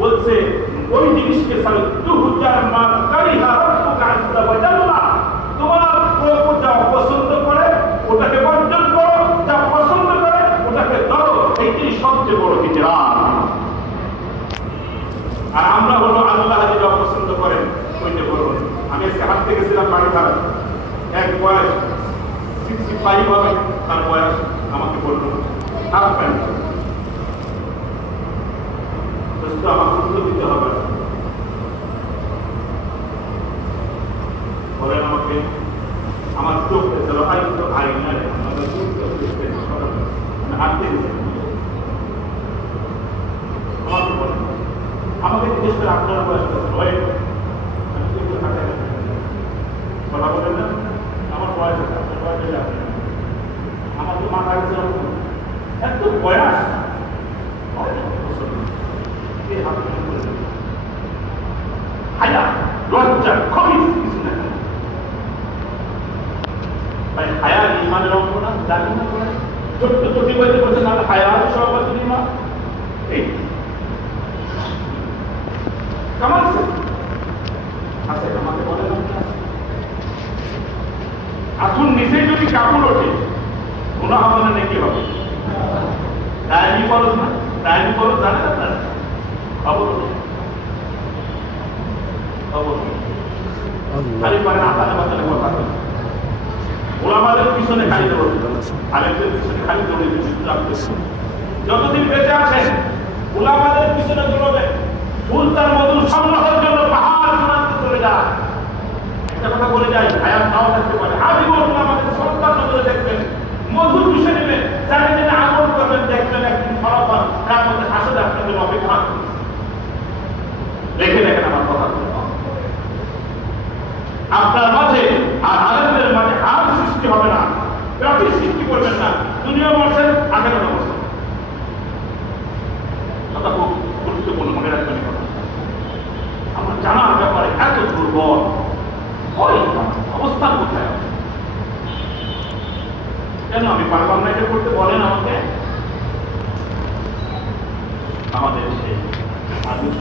বলছে ওই জিনিসকে তোমার প্রভু যা পছন্দ করে ওটাকে বর্জন করো, যা পছন্দ করে ওটাকে ধরো, এইটাই সবচেয়ে বড় হিজরাত। আর আমরা হলো আল্লাহ যেটা পছন্দ করেন ওইটা করবো। আমি আজকে হাঁটতে গেছিলাম বাড়ি ভাড়া, এক বয়স 65 হবে, তার বয়স আমাকে বললো হাফ প্যান্ট আমাকে উত্তর দিতে হবে। বলেন আমাকে, আমার চোখ চলো হাঁটতে গেছিলাম, আমাকে বলেন, আমাকে জিজ্ঞেস করে আপনার বয়স কথা বলেন না, আমার বয়স আছে, আপনার বয়স হলে আপনি আমার তো মাথা গেছে এত বয়স হায়া লজ্জা খুবই কিছু না। ভাই হায়া ইমানের অঙ্গ না, জানি না ছোট্ট ছোটি বলতে বলছে না হায়া সব আছে ইমান। এই কেমন আছে আছে আমাকে বলে না এখন নিজে যদি কাপড় ওঠে কোনো হবে না নাকি হবে দায়নি ফরজ না, দায়নি ফরজ জানে না তার খবর খালি পারে আতালে বাতালে কথা ওলামাদের পিছনে খালি দৌড়ে, আলেমদের পিছনে খালি দৌড়ে যতদিন বেঁচে আছেন ওলামাদের পিছনে দৌড়বে। সুলতান মধুর সংগ্রহের জন্য পাহাড় চূড়ান্তে চলে যায়। একটা কথা বলে যায় হায়াত নাও থাকতে পারে, আজীবন ওলামাদের সন্তান নজরে দেখবেন, মধু চুষে নেবেন, জানি না আমল করবেন, দেখবেন একদিন ফলাফল তার মধ্যে আসলে আপনাদের অপেক্ষা লেখে দেখেন আমার কথা। আপনার মাঝে আর আলেমদের মাঝে আর সৃষ্টি হবে না, প্রাচীর সৃষ্টি করবেন না, দুনিয়া বলছেন আখেরাত বলছেন। কথা খুব গুরুত্বপূর্ণ, মনে রাখবেন কথা। আমার জানার ব্যাপারে এত দুর্বল অবস্থান কোথায় আছে কেন আমি পারলাম না এটা করতে, বলেন আমাকে। আমাদের সেই আদর্শ